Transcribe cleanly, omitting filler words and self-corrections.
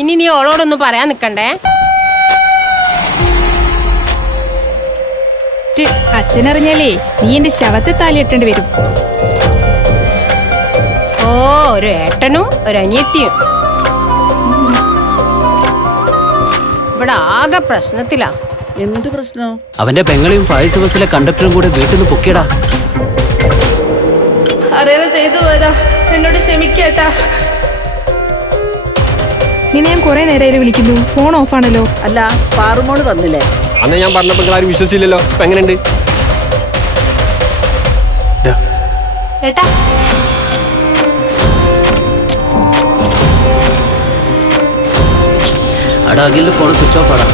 ഇനി നീ ഓളോടൊന്നും പറയാൻ നിക്കണ്ടേ. അച്ഛനറിഞ്ഞാലേ നീ എന്റെ ശവത്തെ താലിയിട്ടേണ്ടി വരും. ഓ, ഒരു ഏട്ടനും ഒരു അനിയത്തിയും ഇവിടെ ആകെ പ്രശ്നത്തിലാ. എന്ത് പ്രശ്നോ? അവന്റെ പെങ്ങളെയും ഫായ്സ് ബസ്സിലെ കണ്ടക്ടറും കൂടെ വീട്ടിൽ നിന്ന് പൊക്കിയടാ. അറിയാതെ ചെയ്തു പോയതാ, എന്നോട് ക്ഷമിക്കേട്ടാ. നിന്നെ ഞാൻ കുറെ നേരം വിളിക്കുന്നു, ഫോൺ ഓഫാണല്ലോ. അല്ല, പാറുമോള് വന്നില്ലേ? അന്ന് ഞാൻ പറഞ്ഞപ്പോ നിങ്ങൾ ആരും വിശ്വസിച്ചില്ലല്ലോ. ഇപ്പൊ എങ്ങനെയുണ്ട്? ഏട്ടാ അടാ അഖിലിന്റെ ഫോൺ സ്വിച്ച് ഓഫ് ആടാ.